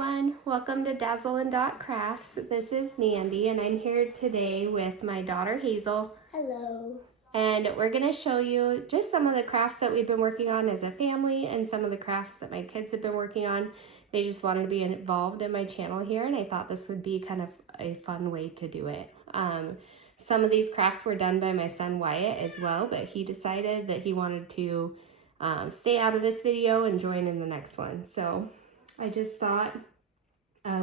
everyone, welcome to Dazzle and Dot Crafts. This is Mandy and I'm here today with my daughter Hazel. Hello. And we're going to show you just some of the crafts that we've been working on as a family and some of the crafts that my kids have been working on. They just wanted to be involved in my channel here and I thought this would be kind of a fun way to do it. Some of these crafts were done by my son Wyatt as well, but he decided that he wanted to stay out of this video and join in the next one. So I just thought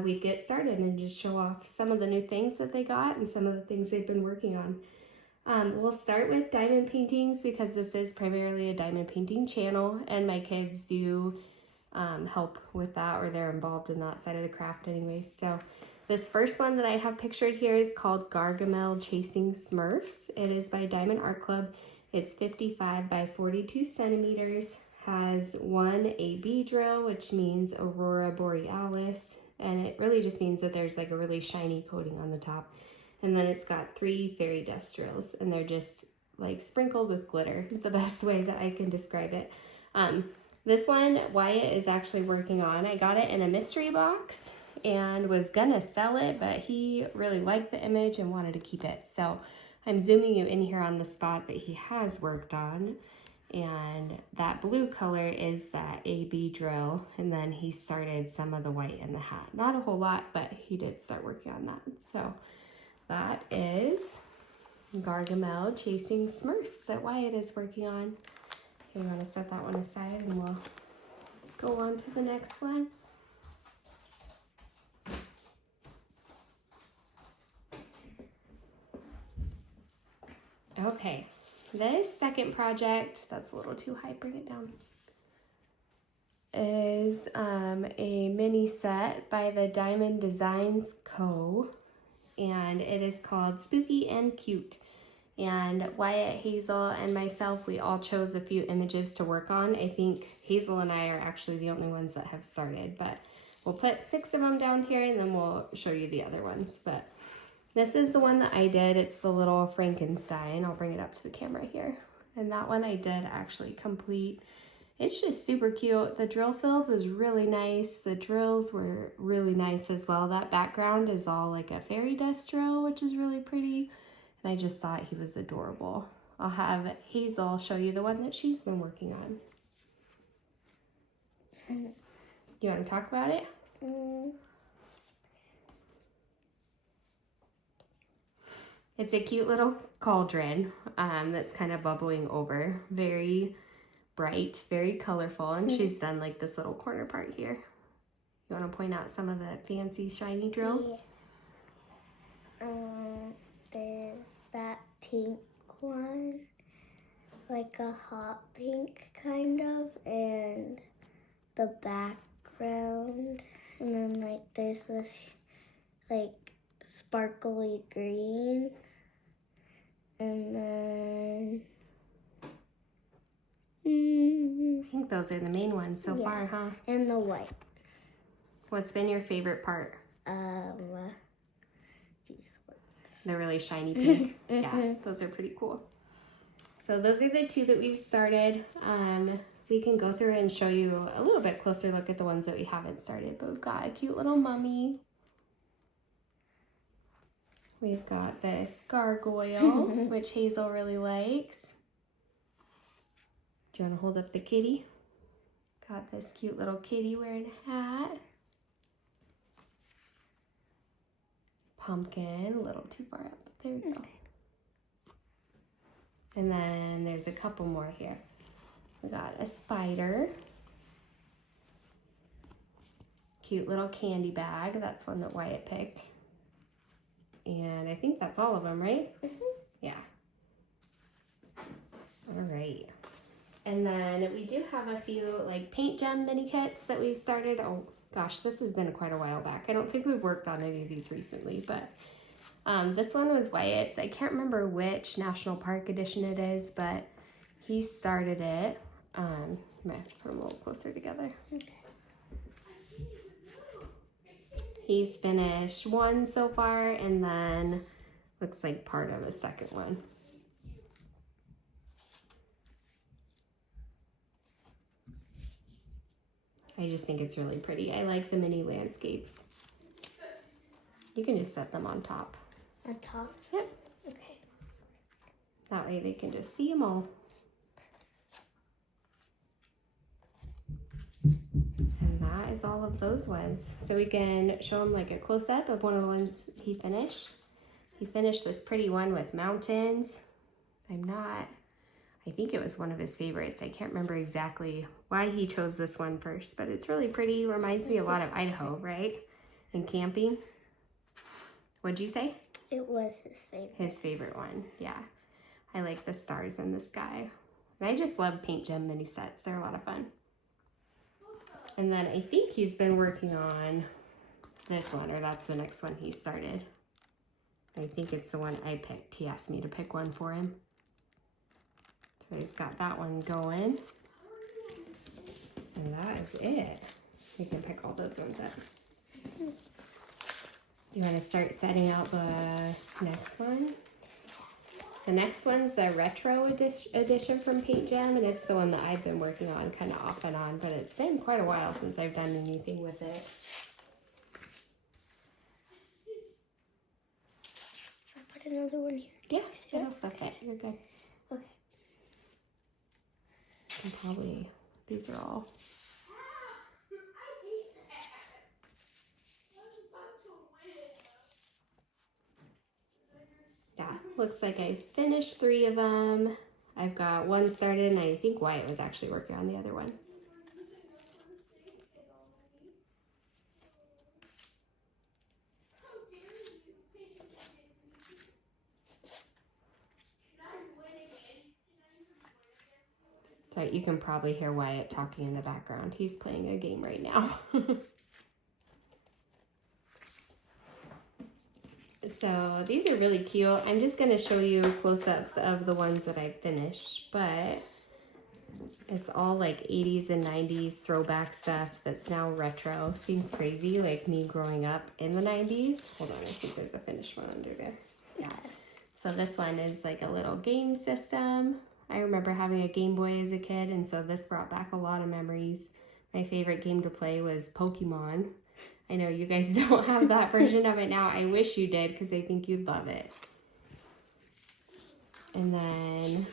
we'd get started and just show off some of the new things that they got and some of the things they've been working on. We'll start with diamond paintings because this is primarily a diamond painting channel and my kids do help with that, or they're involved in that side of the craft anyways. So this first one that I have pictured here is called Gargamel Chasing Smurfs. It is by Diamond Art Club. It's 55 by 42 centimeters, has one AB drill, which means Aurora Borealis, and it really just means that there's like a really shiny coating on the top. And then it's got 3 fairy dust drills, and they're just like sprinkled with glitter is the best way that I can describe it. This one Wyatt is actually working on. I got it in a mystery box and was gonna sell it, but he really liked the image and wanted to keep it. So I'm zooming you in here on the spot that he has worked on. And that blue color is that AB drill. And then he started some of the white in the hat. Not a whole lot, but he did start working on that. So that is Gargamel Chasing Smurfs that Wyatt is working on. Okay, we want to set that one aside and we'll go on to the next one. Okay, this second project, that's a little too high, bring it down, is a mini set by the Diamond Designs Co. And it is called Spooky and Cute. And Wyatt, Hazel, and myself, we all chose a few images to work on. I think Hazel and I are actually the only ones that have started, but we'll put 6 of them down here and then we'll show you the other ones. But this is the one that I did. It's the little Frankenstein. I'll bring it up to the camera here. And that one I did actually complete. It's just super cute. The drill field was really nice. The drills were really nice as well. That background is all like a fairy dust drill, which is really pretty. And I just thought he was adorable. I'll have Hazel show you the one that she's been working on. You want to talk about it? It's a cute little cauldron that's kind of bubbling over. Very bright, very colorful, and she's done like this little corner part here. You want to point out some of the fancy shiny drills? Yeah. There's that pink one, like a hot pink kind of, and the background, and then like there's this like sparkly green, and then I think those are the main ones so far, huh? And the white. What's been your favorite part? These ones. The really shiny pink. Yeah, those are pretty cool. So those are the 2 that we've started. We can go through and show you a little bit closer look at the ones that we haven't started, but we've got a cute little mummy. We've got this gargoyle, which Hazel really likes. Do you want to hold up the kitty? Got this cute little kitty wearing a hat. Pumpkin, a little too far up, but there we go. And then there's a couple more here. We got a spider. Cute little candy bag. That's one that Wyatt picked. And I think that's all of them, right? Yeah. All right. And then we do have a few like paint gem mini kits that we've started. Oh gosh, this has been quite a while back. I don't think we've worked on any of these recently, but this one was Wyatt's. I can't remember which National Park edition it is, but he started it. I might have to put them a little closer together. Okay. He's finished one so far, and then looks like part of a second one. I just think it's really pretty. I like the mini landscapes. You can just set them on top. On top? Yep. Okay. That way they can just see them all. And that is all of those ones. So we can show them like a close-up of one of the ones he finished. He finished this pretty one with mountains. I think it was one of his favorites. I can't remember exactly why he chose this one first, but it's really pretty. Reminds me a lot of Idaho, right? And camping. What'd you say? It was his favorite. His favorite one, yeah. I like the stars in the sky. And I just love paint gem mini sets. They're a lot of fun. And then I think he's been working on this one, or that's the next one he started. I think it's the one I picked. He asked me to pick one for him. So he's got that one going. And that is it. We can pick all those ones up. You want to start setting out the next one? The next one's the retro edition from Paint Jam, and it's the one that I've been working on kind of off and on, but it's been quite a while since I've done anything with it. I'll put another one here. Yeah, it'll stuff it. You're good. Okay. And probably, these are all. Yeah, looks like I finished 3 of them. I've got one started, and I think Wyatt was actually working on the other one. So you can probably hear Wyatt talking in the background. He's playing a game right now. So these are really cute. I'm just going to show you close-ups of the ones that I finished, but it's all like 80s and 90s throwback stuff that's now retro. Seems crazy, like me growing up in the 90s. Hold on, I think there's a finished one under there. Yeah. So this one is like a little game system. I remember having a Game Boy as a kid, and so this brought back a lot of memories. My favorite game to play was Pokemon. I know you guys don't have that version of it now. I wish you did, because I think you'd love it. And then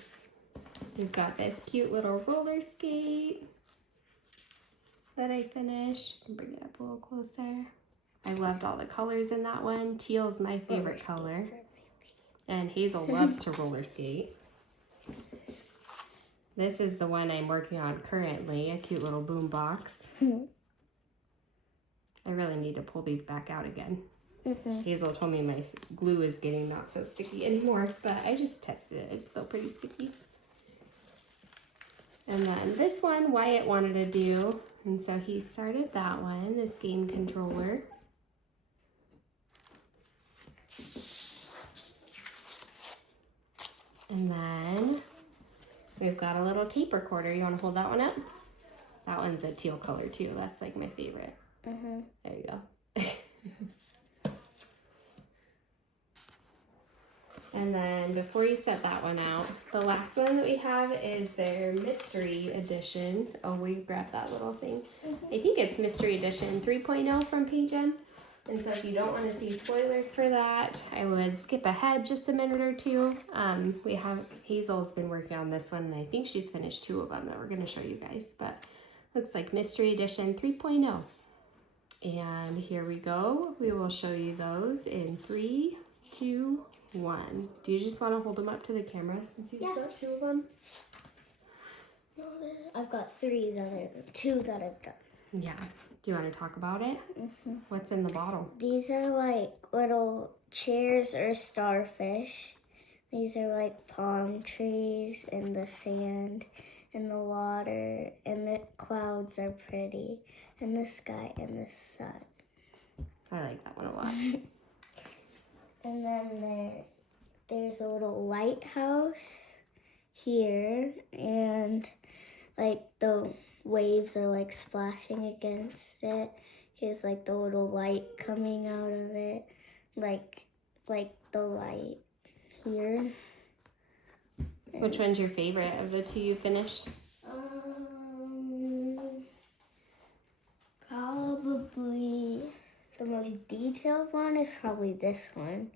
we've got this cute little roller skate that I finished. I can bring it up a little closer. I loved all the colors in that one. Teal's my favorite color. And Hazel loves to roller skate. This is the one I'm working on currently, a cute little boom box. I really need to pull these back out again. Hazel told me my glue is getting not so sticky anymore, but I just tested it. It's still pretty sticky. And then this one Wyatt wanted to do, and so he started that one, this game controller. And then we've got a little tape recorder. You want to hold that one up? That one's a teal color too. That's like my favorite. There you go. And then before you set that one out, the last one that we have is their mystery edition. Oh, we grabbed that little thing. I think it's mystery edition 3.0 from Paint Jam. And so if you don't want to see spoilers for that, I would skip ahead just a minute or two. We have Hazel's been working on this one, and I think she's finished 2 of them that we're going to show you guys. But looks like mystery edition 3.0. And here we go. We will show you those in 3, 2, 1. Do you just want to hold them up to the camera since you've got 2 of them? No, I've got 2 that I've done. Yeah. Do you want to talk about it? What's in the bottle? These are like little chairs or starfish. These are like palm trees and the sand and the water, and the clouds are pretty, and the sky and the sun. I like that one a lot. And then there's a little lighthouse here, and like the waves are like splashing against it. Here's like the little light coming out of it, like the light here. Which one's your favorite of the 2 you finished? detailed one is probably this one.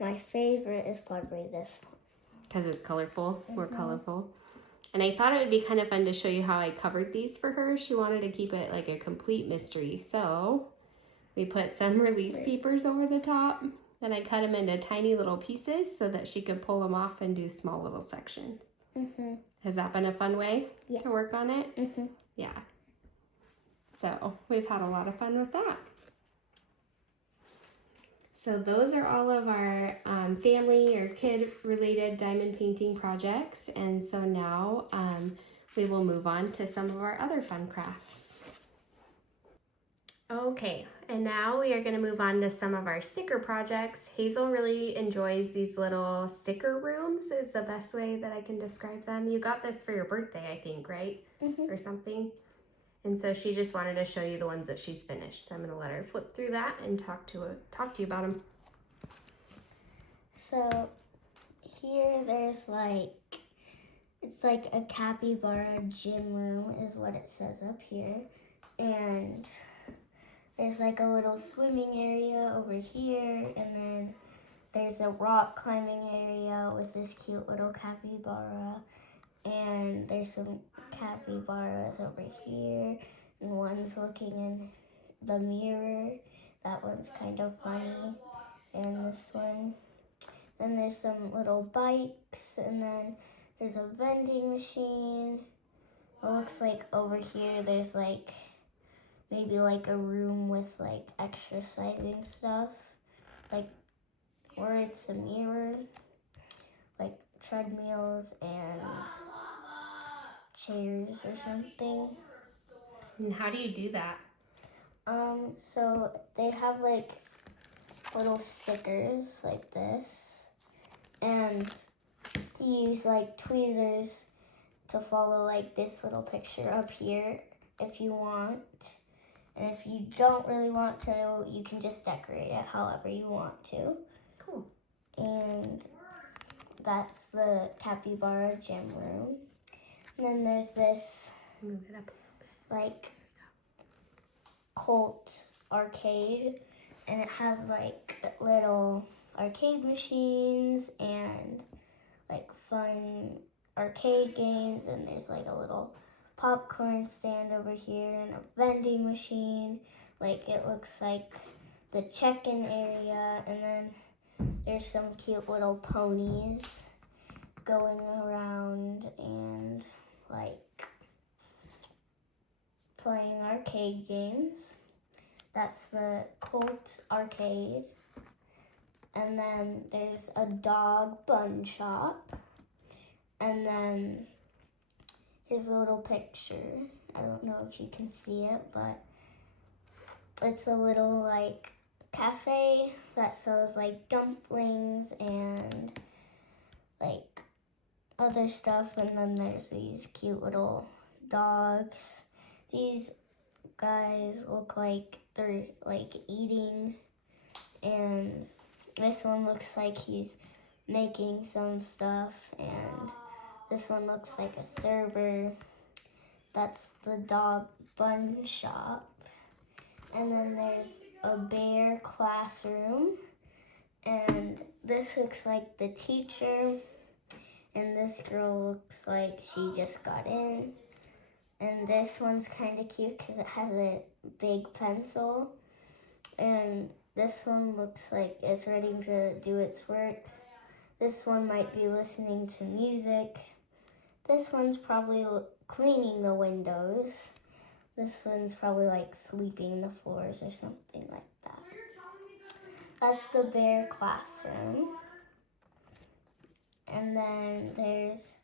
My favorite is probably this one. Because it's colorful, more colorful. And I thought it would be kind of fun to show you how I covered these for her. She wanted to keep it like a complete mystery. So we put some release papers over the top. Then I cut them into tiny little pieces so that she could pull them off and do small little sections. Has that been a fun way to work on it? Yeah. So we've had a lot of fun with that. So those are all of our family or kid related diamond painting projects. And so now we will move on to some of our other fun crafts. Okay, and now we are going to move on to some of our sticker projects. Hazel really enjoys these little sticker rooms is the best way that I can describe them. You got this for your birthday, I think, right? Or something. And so she just wanted to show you the ones that she's finished. So I'm going to let her flip through that and talk to you about them. So here there's like, it's like a capybara gym room is what it says up here. And there's like a little swimming area over here. And then there's a rock climbing area with this cute little capybara. And there's some capybaras over here, and one's looking in the mirror. That one's kind of funny. And this one. Then there's some little bikes, and then there's a vending machine. It looks like over here there's like maybe like a room with like exercising stuff, like, or it's a mirror, like treadmills and chairs or something. And how do you do that? So they have like little stickers like this, and you use like tweezers to follow like this little picture up here if you want. And if you don't really want to, you can just decorate it however you want to. Cool. And that's the capybara gym room. And then there's this, Move it up a little bit. like, Colt arcade. And it has, like, little arcade machines and, like, fun arcade games. And there's, like, a little popcorn stand over here and a vending machine. Like, it looks like the check-in area. And then there's some cute little ponies going around and like playing arcade games. That's the Colt arcade. And then there's a dog bun shop. And then here's a little picture. I don't know if you can see it, but it's a little like cafe that sells like dumplings and like other stuff. And then there's these cute little dogs. These guys look like they're like eating, and this one looks like he's making some stuff, and this one looks like a server. That's the dog bun shop. And then there's a bear classroom, and this looks like the teacher, and this girl looks like she just got in. And this one's kind of cute because it has a big pencil. And this one looks like it's ready to do its work. This one might be listening to music. This one's probably cleaning the windows. This one's probably like sweeping the floors or something like that. That's the bear classroom. And then there's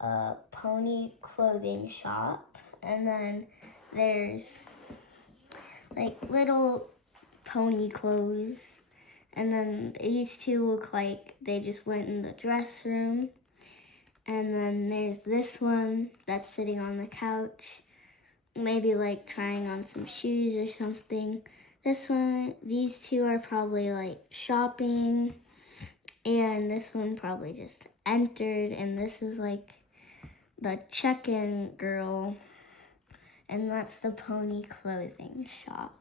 a pony clothing shop. And then there's like little pony clothes. And then these two look like they just went in the dress room. And then there's this one that's sitting on the couch, maybe like trying on some shoes or something. This one, these two are probably like shopping. And this one probably just entered. And this is like the check-in girl. And that's the pony clothing shop.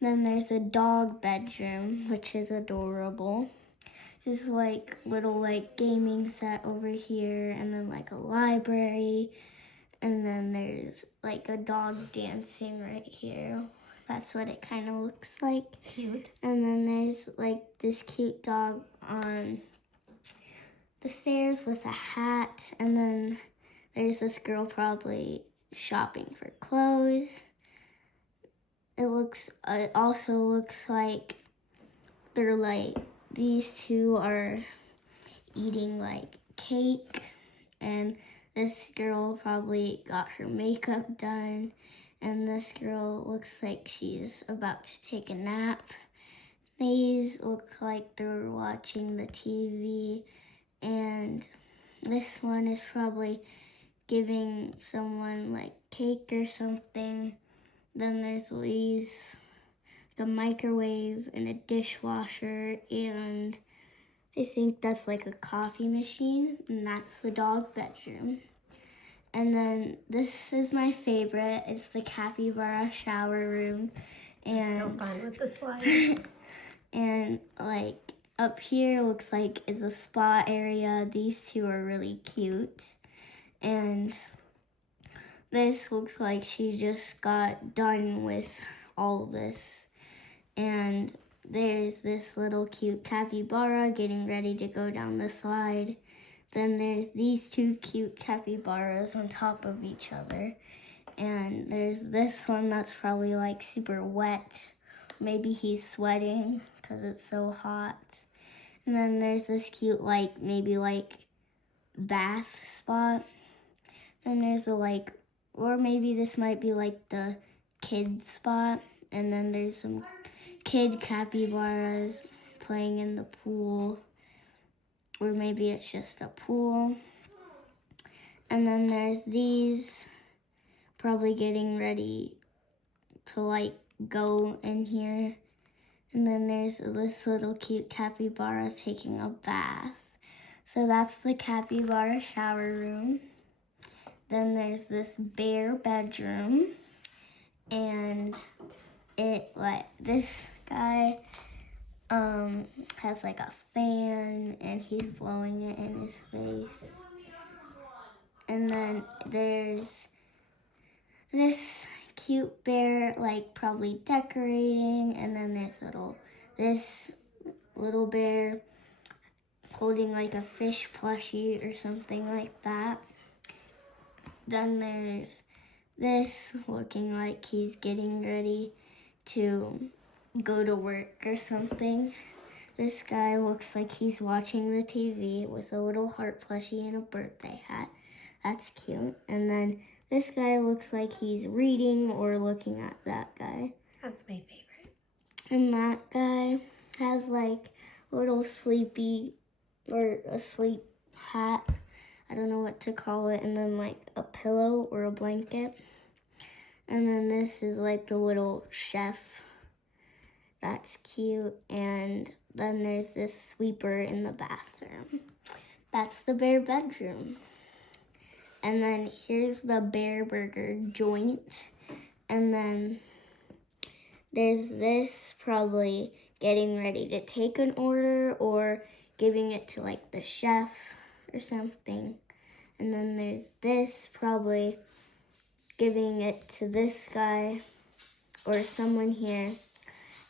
Then there's a dog bedroom, which is adorable. This is like little like gaming set over here, and then like a library, and then there's like a dog dancing right here. That's what it kind of looks like. Cute. And then there's like this cute dog on the stairs with a hat, and then there's this girl probably shopping for clothes. It also looks like they're like, these two are eating like cake, and this girl probably got her makeup done, and this girl looks like she's about to take a nap. These look like they're watching the TV, and this one is probably giving someone like cake or something. Then there's these, the microwave and a dishwasher, and I think that's like a coffee machine, and that's the dog bedroom. And then this is my favorite. It's the capybara shower room. And So fun with the slide. and like up here looks like it's a spa area. These two are really cute. And this looks like she just got done with all this. And there's this little cute capybara getting ready to go down the slide. Then there's these two cute capybaras on top of each other. And there's this one that's probably like super wet. Maybe he's sweating because it's so hot. And then there's this cute like, maybe like bath spot. Then there's a like, or maybe this might be like the kid spot. And then there's some kid capybaras playing in the pool. Or maybe it's just a pool. And then there's these probably getting ready to like go in here. And then there's this little cute capybara taking a bath. So that's the capybara shower room. Then there's this bear bedroom, and it like this guy has like a fan, and he's blowing it in his face. And then there's this cute bear like probably decorating, and then there's this little bear holding like a fish plushie or something like that. Then there's this looking like he's getting ready to go to work or something. This guy looks like he's watching the TV with a little heart plushie and a birthday hat. That's cute. And then this guy looks like he's reading or looking at that guy. That's my favorite. And that guy has like a little sleepy or a sleep hat. I don't know what to call it. And then like a pillow or a blanket. And then this is like the little chef. That's cute. And then there's this sweeper in the bathroom. That's the bear bedroom. And then here's the bear burger joint. And then there's this probably getting ready to take an order or giving it to like the chef or something. And then there's this probably giving it to this guy or someone here.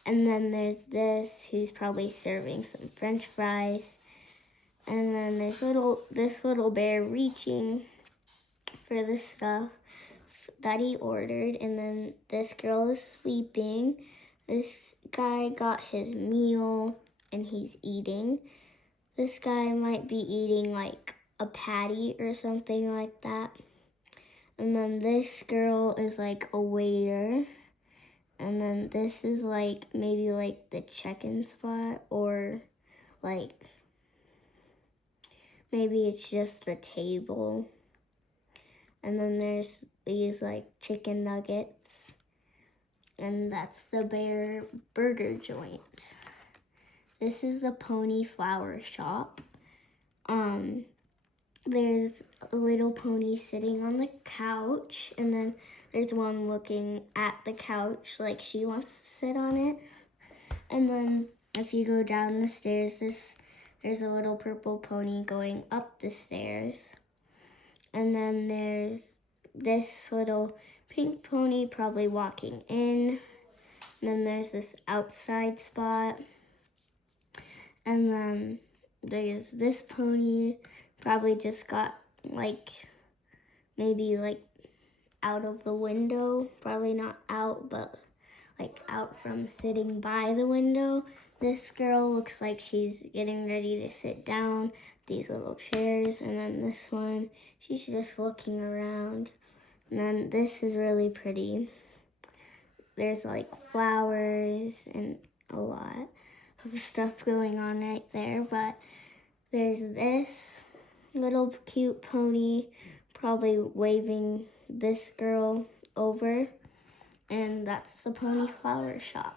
And then there's this who's probably serving some French fries. And then there's this little bear reaching for the stuff that he ordered. And then this girl is sweeping. This guy got his meal and he's eating. This guy might be eating like a patty or something like that. And then this girl is like a waiter. And then this is like maybe like the check-in spot, or like maybe it's just the table. And then there's these like chicken nuggets. And that's the bear burger joint. This is the pony flower shop. there's a little pony sitting on the couch, and then there's one looking at the couch like she wants to sit on it. And then if you go down the stairs, there's a little purple pony going up the stairs. And then there's this little pink pony probably walking in. And then there's this outside spot. And then there's this pony, probably just got maybe out of the window. Probably not out, but out from sitting by the window. This girl looks like she's getting ready to sit down, these little chairs. And then this one, she's just looking around. And then this is really pretty. There's flowers and a lot of stuff going on right there. But there's this little cute pony probably waving this girl over. And that's the pony flower shop.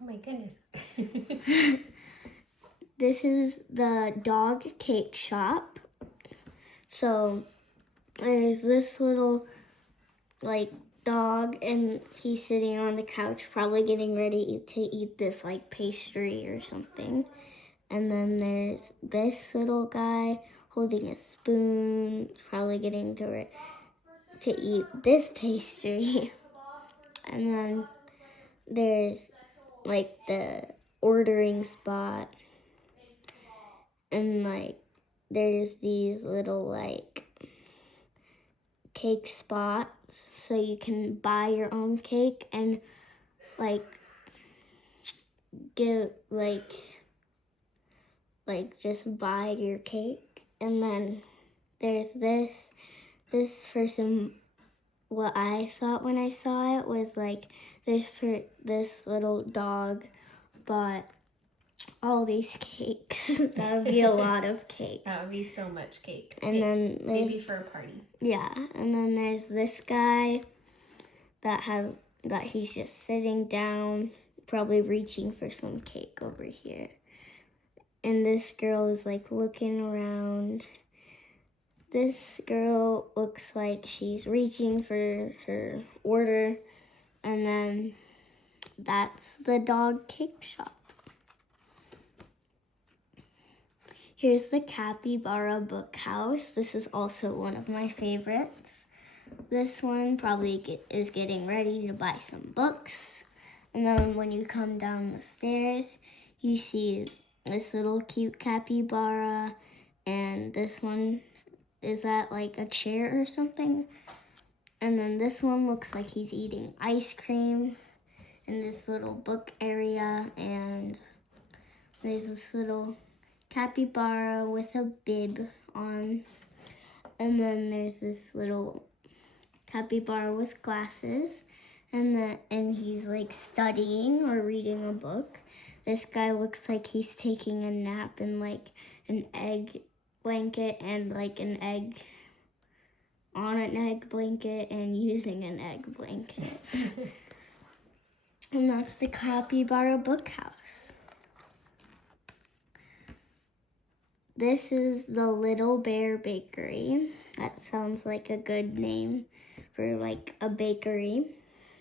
Oh my goodness. This is the dog cake shop. So there's this little dog, and he's sitting on the couch probably getting ready to eat this pastry or something. And then there's this little guy holding a spoon, probably getting to eat this pastry. And then there's the ordering spot, and there's these little cake spots, so you can buy your own cake and give just buy your cake. And then there's this person, what I thought when I saw it was this little dog bought all these cakes. That would be a lot of cake. That would be so much cake. And then maybe for a party. Yeah, and then there's this guy that he's just sitting down, probably reaching for some cake over here. And this girl is looking around. This girl looks like she's reaching for her order. And then that's the dog cake shop. Here's the Capybara Book House. This is also one of my favorites. This one probably is getting ready to buy some books. And then when you come down the stairs, you see this little cute capybara. And this one, is that a chair or something? And then this one looks like he's eating ice cream in this little book area. And there's this little capybara with a bib on. And then there's this little capybara with glasses. And he's studying or reading a book. This guy looks like he's taking a nap in an egg blanket and an egg on an egg blanket and using an egg blanket. And that's the Capybara Book House. This is the Little Bear Bakery. That sounds like a good name for a bakery.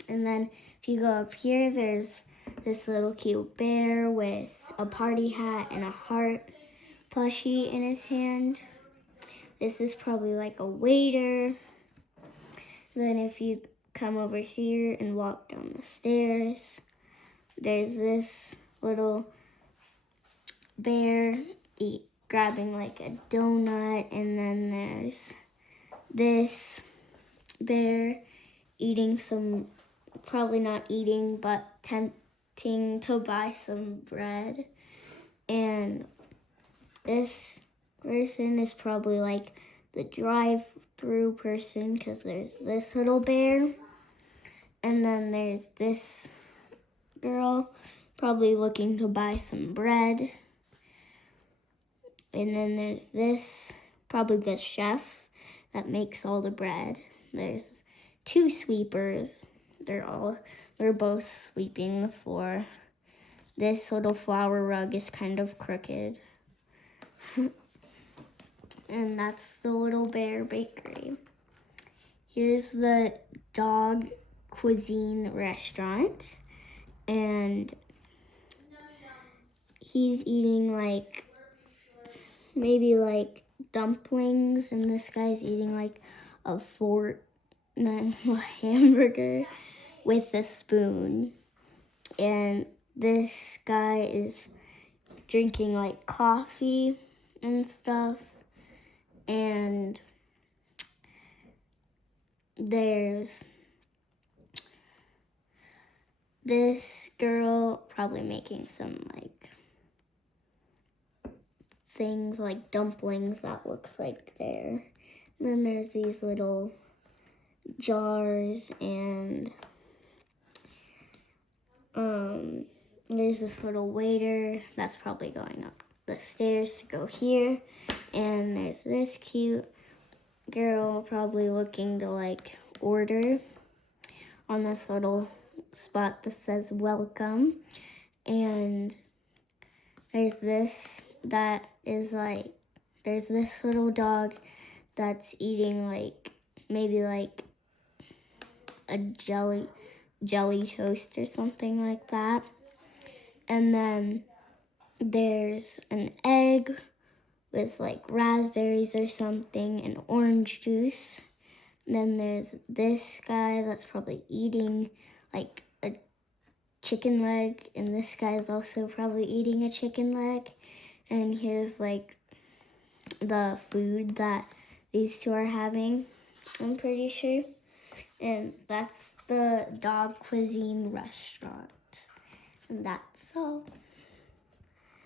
And then if you go up here, there's this little cute bear with a party hat and a heart plushie in his hand. This is probably a waiter. Then if you come over here and walk down the stairs, there's this little bear grabbing a donut. And then there's this bear eating some, probably not eating, but tempting to buy some bread. And this person is probably the drive-through person, because there's this little bear. And then there's this girl probably looking to buy some bread. And then there's this, probably the chef that makes all the bread. There's two sweepers. They're both sweeping the floor. This little flower rug is kind of crooked. And that's the Little Bear Bakery. Here's the dog cuisine restaurant. And he's eating like, maybe like dumplings. And this guy's eating like a hamburger with a spoon. And this guy is drinking like coffee and stuff. And there's this girl probably making some like things like dumplings that looks like there. And then there's these little jars, and there's this little waiter that's probably going up the stairs to go here. And there's this cute girl probably looking to like order on this little spot that says welcome. And there's this little dog that's eating like maybe like a jelly toast or something like that. And then there's an egg with like raspberries or something and orange juice. And then there's this guy that's probably eating like a chicken leg, and this guy is also probably eating a chicken leg. And here's like the food that these two are having, I'm pretty sure. And that's the dog cuisine restaurant. And that's all.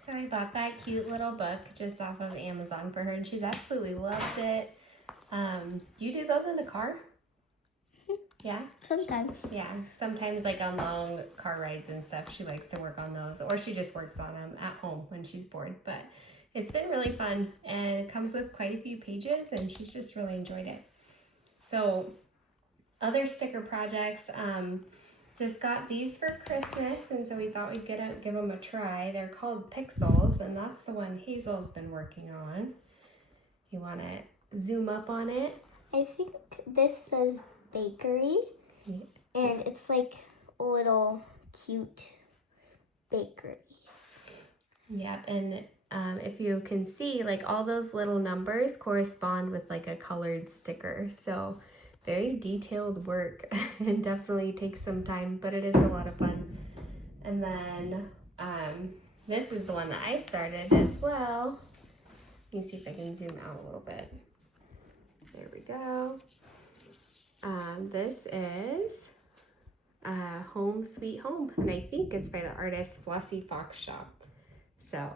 So I bought that cute little book just off of Amazon for her, and she's absolutely loved it. Do you do those in the car? Yeah? Sometimes. Yeah. Sometimes like on long car rides and stuff, she likes to work on those, or she just works on them at home when she's bored. But it's been really fun, and it comes with quite a few pages, and she's just really enjoyed it. So other sticker projects, just got these for Christmas, and so we thought we'd give them a try. They're called Pyxls, and that's the one Hazel's been working on. You want to zoom up on it? I think this says bakery, and it's like a little cute bakery. Yep, and if you can see, like all those little numbers correspond with like a colored sticker. So very detailed work and definitely takes some time, but it is a lot of fun. And then this is the one that I started as well. Let me see if I can zoom out a little bit. There we go. This is Home Sweet Home, and I think it's by the artist Flossy Fox Shop. So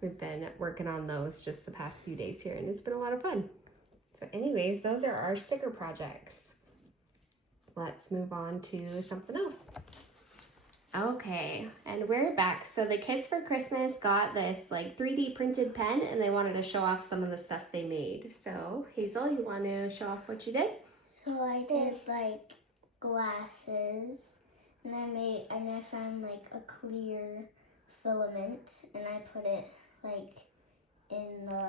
we've been working on those just the past few days here, and it's been a lot of fun. So anyways, those are our sticker projects. Let's move on to something else. Okay, and we're back. So the kids for Christmas got this like 3D printed pen, and they wanted to show off some of the stuff they made. So Hazel, you want to show off what you did? So I did like glasses, and I found like a clear filament, and I put it like in the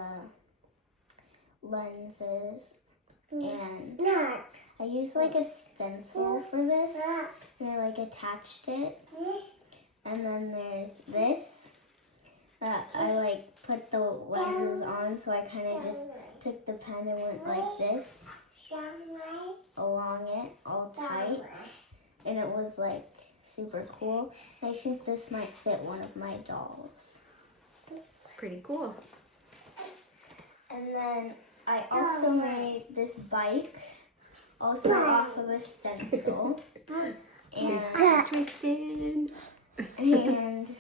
lenses, and I used like a stencil for this, and I like attached it. And then there's this that I like put the lenses on, so I kind of just took the pen and went like this along it all tight, and it was like super cool. I think this might fit one of my dolls. Pretty cool. And then I also made this bike, also off of a stencil. Tristan. And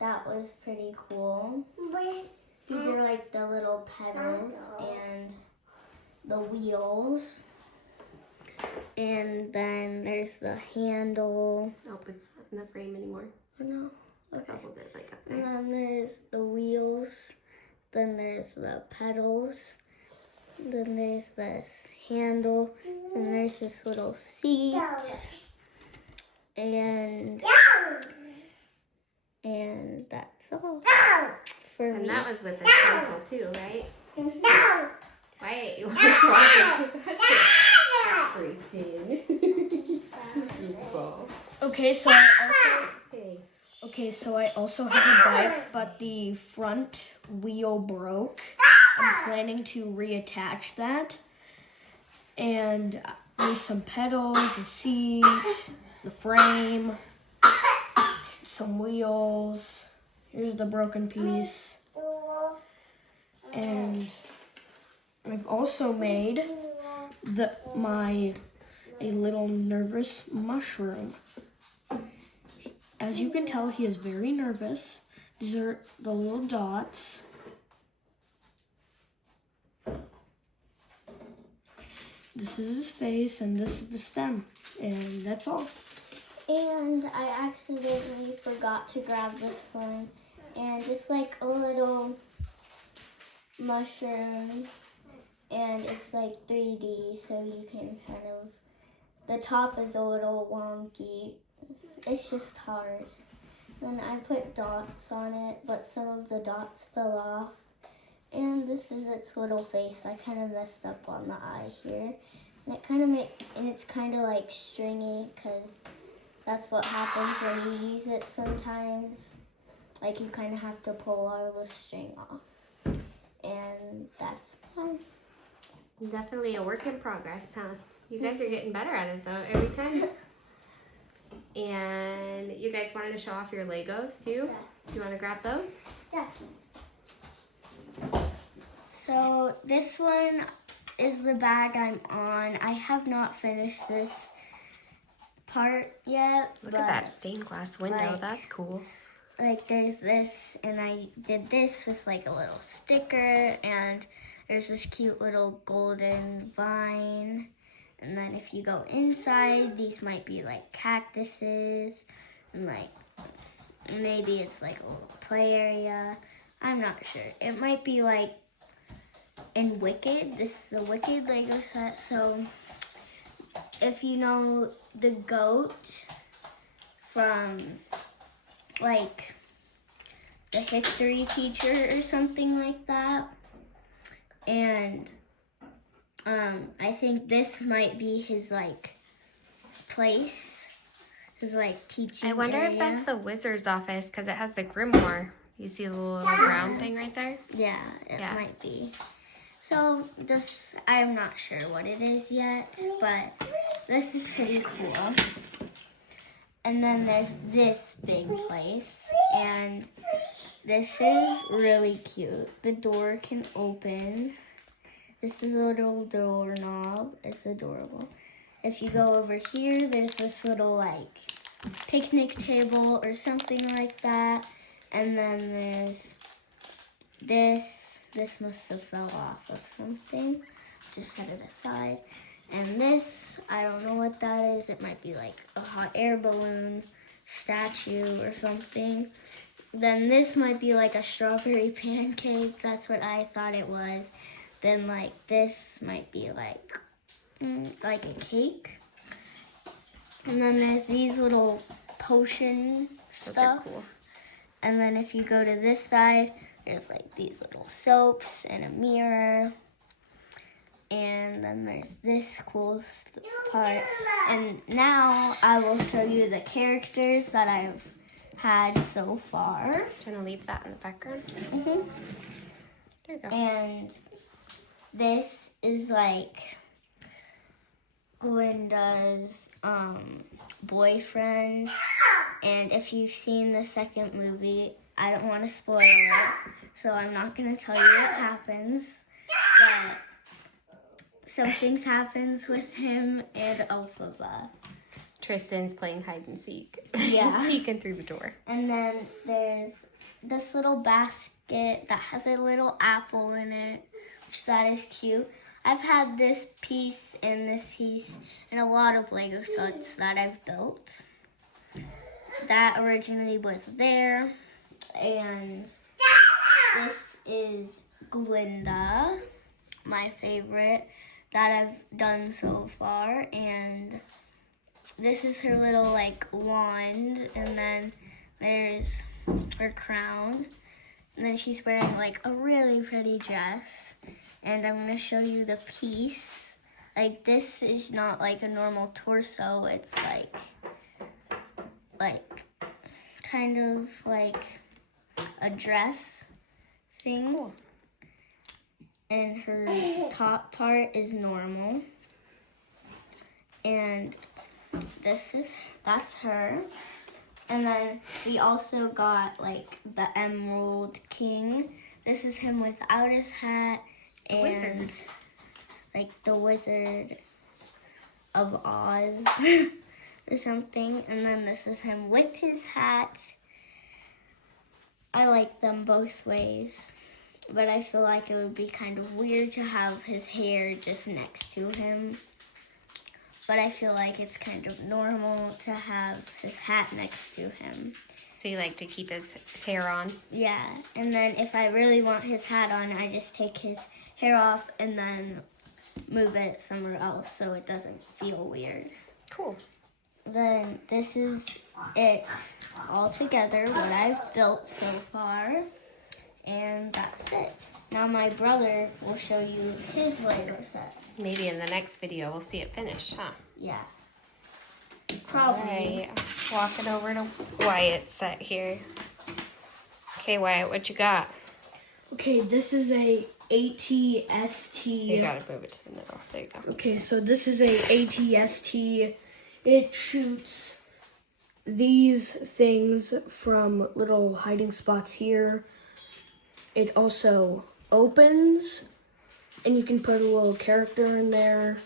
that was pretty cool. These are like the little pedals and the wheels. And then there's the handle. Oh, it's not in the frame anymore. Oh no. Okay. I'll hold it like up And there. then there's the wheels. Then there's the pedals. Then there's this handle. And there's this little seat. And that's all. for And me. that was with a stencil too, right? No. Wyatt, you want to show off Christine. Okay, so I also have a bike, but the front wheel broke. I'm planning to reattach that. And there's some pedals, the seat, the frame, some wheels. Here's the broken piece. And I've also made a little nervous mushroom. As you can tell, he is very nervous. These are the little dots. This is his face, and this is the stem, and that's all. And I accidentally forgot to grab this one, and it's like a little mushroom, and it's like 3D, so you can kind of, the top is a little wonky. It's just hard. And I put dots on it, but some of the dots fell off. And this is its little face. I kind of messed up on the eye here. And it's kind of like stringy, because that's what happens when you use it sometimes. Like you kind of have to pull all the string off. And that's fun. Definitely a work in progress, huh? You guys are getting better at it though, every time. And you guys wanted to show off your Legos too? Yeah. Do you want to grab those? Yeah. So this one is the bag I'm on. I have not finished this part yet. Look at that stained glass window. That's cool. Like there's this, and I did this with like a little sticker, and there's this cute little golden vine. And then if you go inside, these might be like cactuses, and like maybe it's like a little play area. I'm not sure. It might be like in Wicked. This is the Wicked Lego set. So if you know the goat from like the history teacher or something like that, and I think this might be his like place, his like teaching. I wonder area. if that's the wizard's office, because it has the grimoire. You see the little brown thing right there? Yeah, it might be. So this, I'm not sure what it is yet, but this is pretty cool. And then there's this big place, and this is really cute. The door can open. This is a little doorknob. It's adorable. If you go over here, there's this little like picnic table or something like that. And then there's this. This must have fell off of something. Just set it aside. And this, I don't know what that is. It might be like a hot air balloon statue or something. Then this might be like a strawberry pancake. That's what I thought it was. Then like this might be like a cake. And then there's these little potion stuff. Those are cool. And then if you go to this side, there's like these little soaps and a mirror. And then there's this cool part. And now I will show you the characters that I've had so far. Do you want to leave that in the background? Mm-hmm. There you go. And this is like Glinda's boyfriend. And if you've seen the second movie, I don't want to spoil it, so I'm not going to tell you what happens. But some things happens with him and Elphaba. Tristan's playing hide and seek. Yeah. He's peeking through the door. And then there's this little basket that has a little apple in it, which that is cute. I've had this piece and a lot of Lego sets that I've built. That originally was there. And this is Glinda, my favorite that I've done so far. And this is her little like wand, and then there's her crown. And then she's wearing like a really pretty dress. And I'm going to show you the piece. Like this is not like a normal torso. It's like kind of like a dress thing. Cool. And her top part is normal. And that's her. And then we also got like the Emerald King. This is him without his hat and Wizard. like the Wizard of Oz or something. And then this is him with his hat. I like them both ways, but I feel like it would be kind of weird to have his hair just next to him. But I feel like it's kind of normal to have his hat next to him. So you like to keep his hair on? Yeah, and then if I really want his hat on, I just take his hair off and then move it somewhere else so it doesn't feel weird. Cool. Then this is it all together, what I've built so far. And that's it. Now my brother will show you his Lego set. Maybe in the next video we'll see it finished, huh? Yeah. Probably. Right. Walking over to Wyatt's set here. Okay, Wyatt, what you got? Okay, this is a ATST. You gotta move it to the middle. There you go. Okay, so this is a ATST. It shoots these things from little hiding spots here. It also opens, and you can put a little character in there.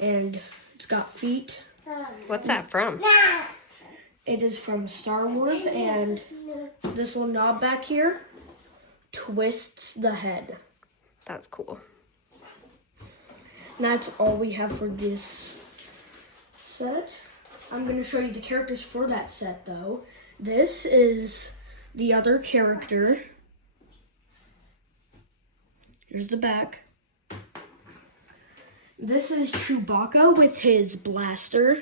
And it's got feet. What's that from? It is from Star Wars, and this little knob back here twists the head. That's cool. And that's all we have for this set. I'm going to show you the characters for that set, though. This is the other character. Here's the back. This is Chewbacca with his blaster.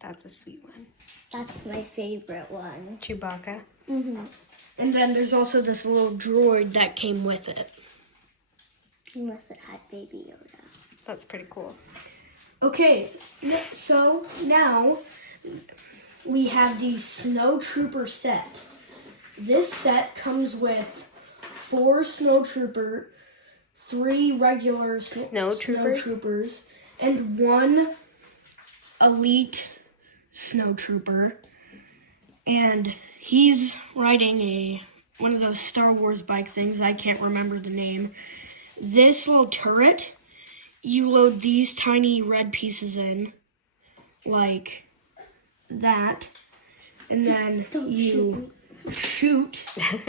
That's a sweet one. That's my favorite one. Chewbacca. Mm-hmm. And then there's also this little droid that came with it. Unless it had Baby Yoda. That's pretty cool. Okay, so now we have the Snow Trooper set. This set comes with 4 Snow Trooper, 3 regular Snow troopers, and 1 elite Snow Trooper. And he's riding one of those Star Wars bike things. I can't remember the name. This little turret, you load these tiny red pieces in, like that, and then you shoot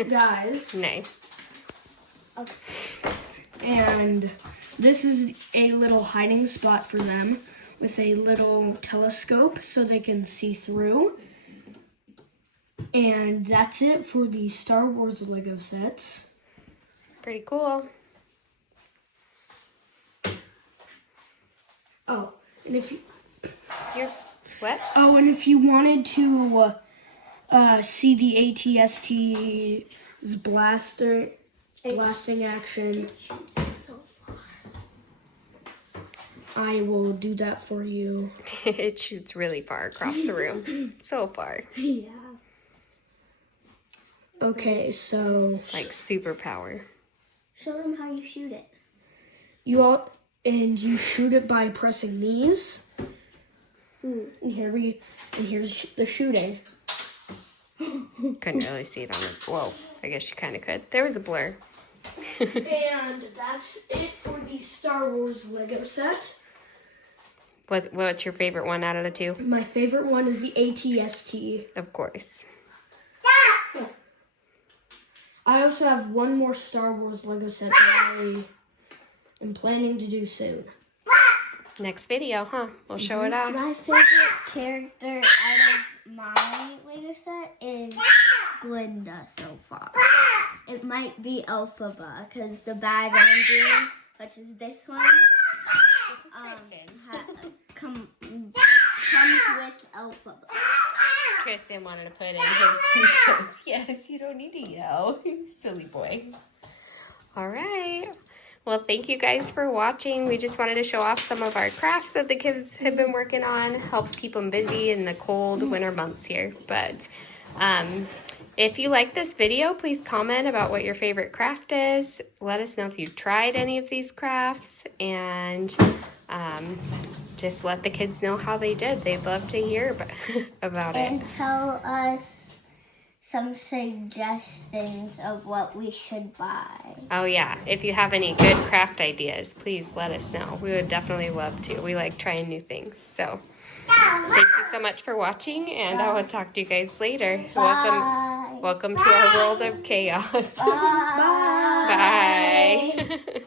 guys. Nice. And this is a little hiding spot for them with a little telescope so they can see through. And that's it for the Star Wars Lego sets. Pretty cool. Oh, and if you What? Oh, and if you wanted to see the ATST's blasting action, I will do that for you. It shoots really far across the room. So far. Yeah. Okay, so Like superpower. Show them how you shoot it. you shoot it by pressing these. And here's the shooting. Couldn't really see it on the... Whoa. I guess you kind of could. There was a blur. And that's it for the Star Wars Lego set. What's your favorite one out of the 2? My favorite one is the ATST. Of course. I also have one more Star Wars Lego set that I am planning to do soon. Next video, huh? We'll show it off. My favorite character out of my Lego set is Glinda so far. It might be Elphaba because the bag I'm doing, which is this one, comes with Elphaba. Tristan wanted to put in his 2 cents. Yes, you don't need to yell. You silly boy. All right. Well, thank you guys for watching. We just wanted to show off some of our crafts that the kids have been working on. Helps keep them busy in the cold winter months here. But if you like this video, please comment about what your favorite craft is. Let us know if you tried any of these crafts. And just let the kids know how they did. They'd love to hear about it. And tell us some suggestions of what we should buy. Oh yeah, if you have any good craft ideas, please let us know. We would definitely love to. We like trying new things. So thank you so much for watching, and I will talk to you guys later. Bye. Welcome to our world of chaos. Bye. Bye.